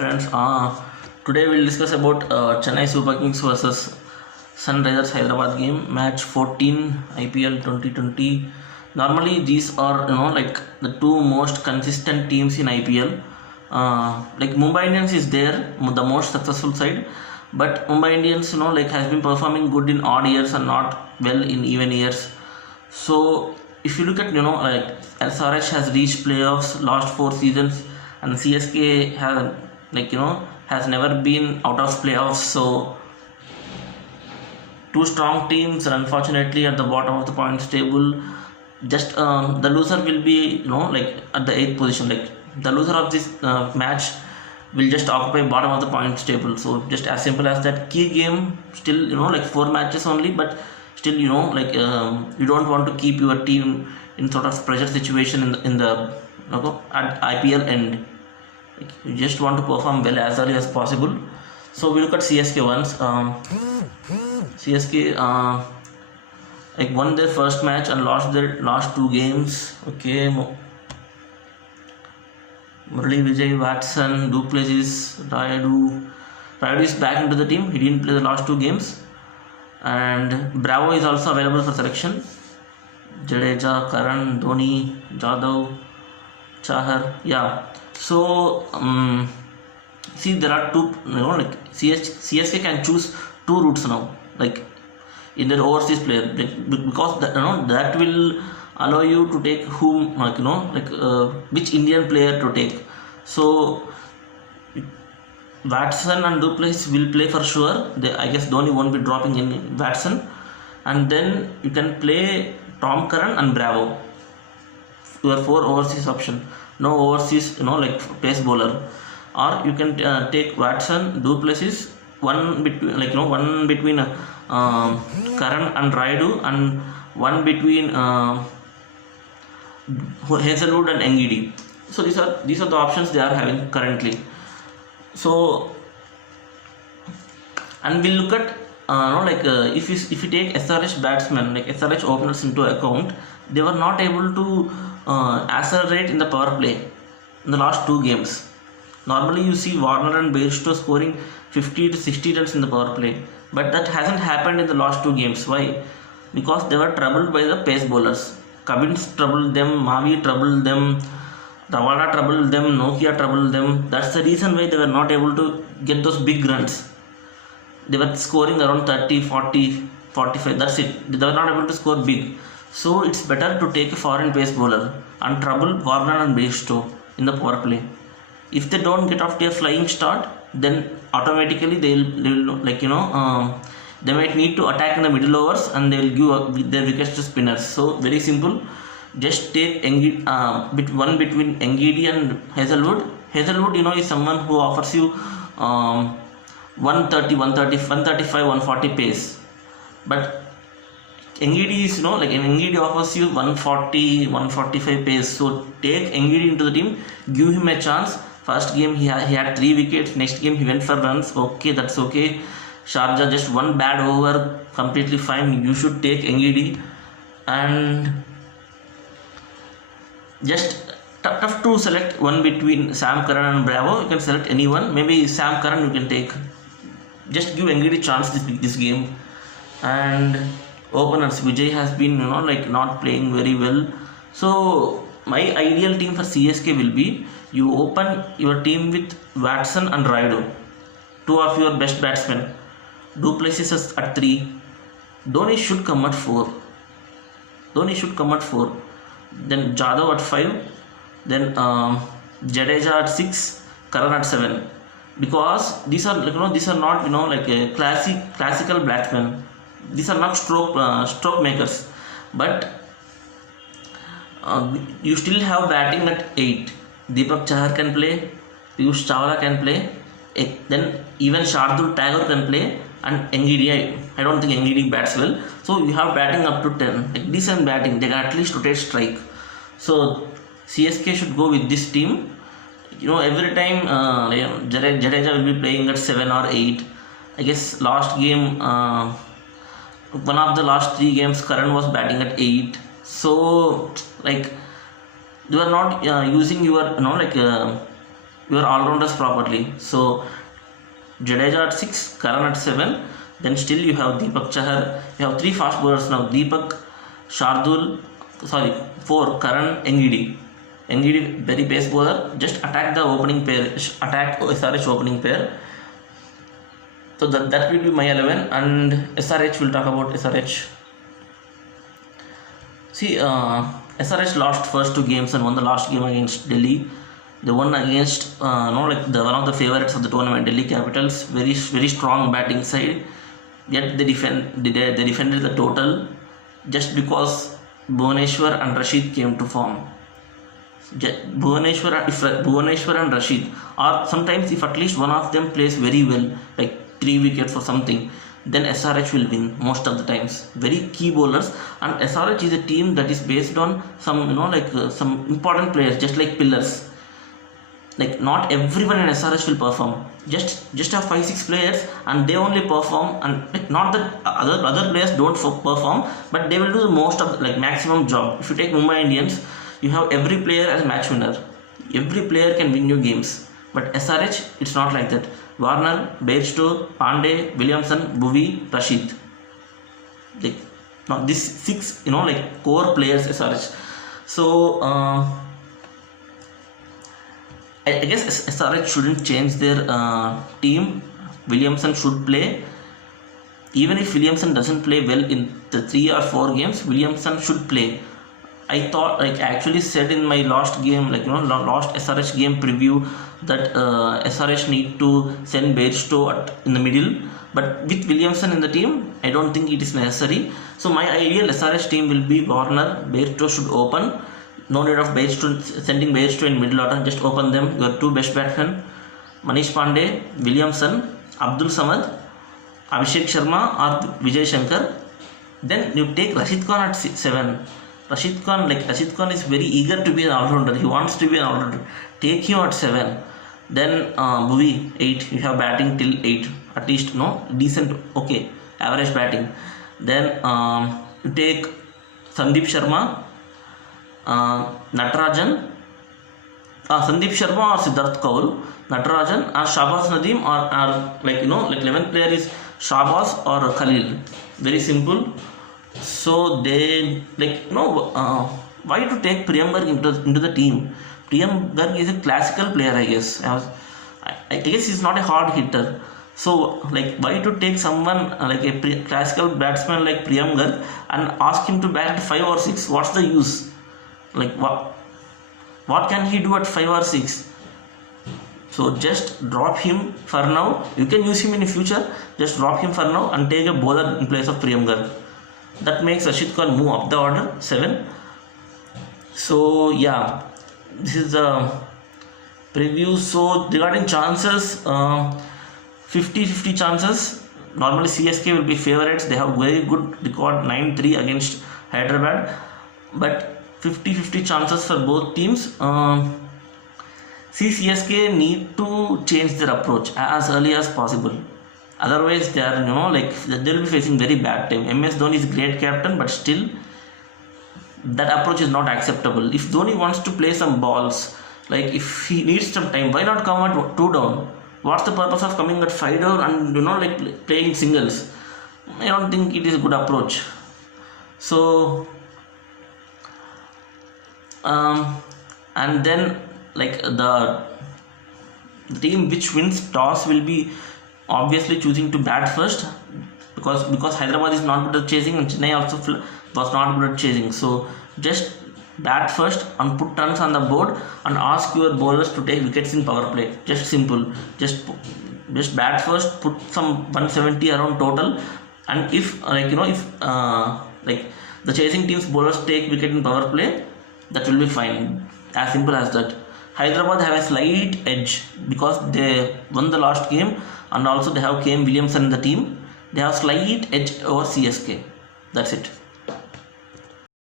friends. Today we'll discuss about Chennai Super Kings versus Sunrisers Hyderabad game, match 14 IPL 2020. Normally these are like the two most consistent teams in IPL. Like Mumbai Indians is there, the most successful side, but Mumbai Indians like has been performing good in odd years and not well in even years. So if you look at like SRH has reached playoffs last 4 seasons, and CSK has has never been out of playoffs. So two strong teams are unfortunately at the bottom of the points table. Just the loser will be like at the 8th position. Like the loser of this match will just occupy bottom of the points table. So just as simple as that. Key game still like 4 matches only, but still you don't want to keep your team in sort of pressure situation in the at IPL end. Like, you just want to perform well as early as possible. So we look at CSK once. CSK like won their first match and lost their last 2 games. Okay, Murali Vijay, Watson, Duplessis, Rayudu. Rayudu is back into the team. He didn't play the last 2 games. And Bravo is also available for selection. Jadeja, Karan, Dhoni, Jadhav, Chahar. Yeah. So see, there are two. Like CSK can choose 2 routes now. Like in their overseas player, because that will allow you to take whom which Indian player to take. So Watson and Duplessis will play for sure. I guess Dhoni won't be dropping in Watson, and then you can play Tom Curran and Bravo. Your 4 overseas option. No overseas, like pace bowler, or you can take Watson, Duplessis, one between one between Curran and Rayudu, and one between Hazelwood and Ngidi. So these are the options they are having currently. So, and we'll look at if you take SRH batsmen, like SRH openers into account, they were not able to accelerate in the power play in the last 2 games. Normally you see Warner and Bairstow scoring 50 to 60 runs in the power play, but that hasn't happened in the last 2 games. Why? Because they were troubled by the pace bowlers. Cummins troubled them, Mavi troubled them, Rawala troubled them, Nokia troubled them. That's the reason why they were not able to get those big runs. They were scoring around 30, 40, 45. That's it. They were not able to score big. So it's better to take a foreign pace bowler and trouble Warner and Bairstow in the power play. If they don't get off to a flying start, then automatically they will they might need to attack in the middle overs, and they will give their wickets to spinners. So very simple. Just take one between Ngidi and Hazelwood. Hazelwood is someone who offers you 130, 135, 140 pace, but Ngidi is Ngidi offers you 140, 145 pace. So take Ngidi into the team, give him a chance. First game he had 3 wickets. Next game he went for runs. Okay, that's okay. Sharjah just 1 bad over, completely fine. You should take Ngidi. And just tough to select one between Sam Curran and Bravo. You can select anyone. Maybe Sam Curran you can take. Just give Ngidi chance this game. And openers, Vijay has been not playing very well. So my ideal team for CSK will be, you open your team with Watson and Rayudu, 2 of your best batsmen. Duplessis at 3. Dhoni should come at 4. Then Jadhav at 5. Then Jadeja at 6. Karan at 7. Because these are not a classical batsmen. These are not stroke makers. But you still have batting at 8. Deepak Chahar can play. Piyush Chawla can play. Then even Shardul Tagore can play. And Ngidi, I don't think Ngidi bats well. So you have batting up to 10. Like decent batting. They can at least rotate strike. So CSK should go with this team. Every time Jadeja will be playing at 7 or 8. I guess last game, one of the last 3 games, Karan was batting at 8. So like you are not using your your all-rounders properly. So Jadeja at 6, Karan at 7. Then still you have Deepak Chahar. You have 3 fast bowlers now. Deepak, 4, Karan, Ngidi. Ngidi, very pace bowler. Just attack the opening pair. Attack SRH opening pair. So that will be my 11. And SRH, we'll talk about SRH. See, SRH lost first 2 games and won the last game against Delhi. They won against one of the favorites of the tournament, Delhi Capitals. Very strong batting side. Yet they defended the total just because Bhuvaneshwar and Rashid came to form. Bhuvaneshwar and Rashid, or sometimes if at least one of them plays very well, like 3 wickets or something, then SRH will win most of the times. Very key bowlers, and SRH is a team that is based on some some important players, just like pillars. Like not everyone in SRH will perform. Just have 5-6 players and they only perform, and not that other players don't perform, but they will do the most of maximum job. If you take Mumbai Indians, you have every player as match winner. Every player can win you games. But SRH, it's not like that. Warner, Bairstow, Pandey, Williamson, Bhuvi, Rashid. Now these 6 core players SRH. So I guess SRH shouldn't change their team. Williamson should play. Even if Williamson doesn't play well in the 3 or 4 games, Williamson should play. I thought, I actually said in my last game, last SRH game preview, that SRH need to send Bairstow in the middle. But with Williamson in the team, I don't think it is necessary. So my ideal SRH team will be Warner, Bairstow should open. No need of sending Bairstow in middle order, just open them. Your 2 best batsmen, Manish Pandey, Williamson, Abdul Samad, Abhishek Sharma or Vijay Shankar. Then you take Rashid Khan at 7. Rashid Khan is very eager to be an all-rounder. He wants to be an all-rounder. Take him at 7. Then Bhuvi 8. You have batting till 8. At least decent, okay, average batting. Then you take Sandeep Sharma, Natarajan, Sandeep Sharma or Siddharth Kaul, Natarajan or Shahbaz Nadeem, or 11th player is Shahbaz or Khalil. Very simple. So they why to take Priyam Garg into the team? Priyam Garg is a classical player, I guess. I guess he's not a hard hitter. So why to take someone like a classical batsman like Priyam Garg and ask him to bat at 5 or 6? What's the use? What can he do at 5 or 6? So just drop him for now. You can use him in the future. Just drop him for now and take a bowler in place of Priyam Garg. That makes Rashid Khan move up the order, 7. So yeah, this is the preview. So regarding chances, 50-50 chances. Normally CSK will be favorites. They have very good record, 9-3 against Hyderabad. But 50-50 chances for both teams. CSK need to change their approach as early as possible. Otherwise, they are they will be facing very bad time. MS Dhoni is great captain, but still that approach is not acceptable. If Dhoni wants to play some balls, if he needs some time, why not come at 2 down? What's the purpose of coming at 5 down and playing singles? I don't think it is a good approach. So and then the team which wins toss will be obviously choosing to bat first, because Hyderabad is not good at chasing and Chennai also was not good at chasing. So just bat first and put runs on the board and ask your bowlers to take wickets in power play. Just simple. Just bat first, put some 170 around total, and if the chasing team's bowlers take wicket in power play, that will be fine. As simple as that. Hyderabad have a slight edge because they won the last game, and also they have Kane Williamson in the team. They have slight edge over CSK. That's it.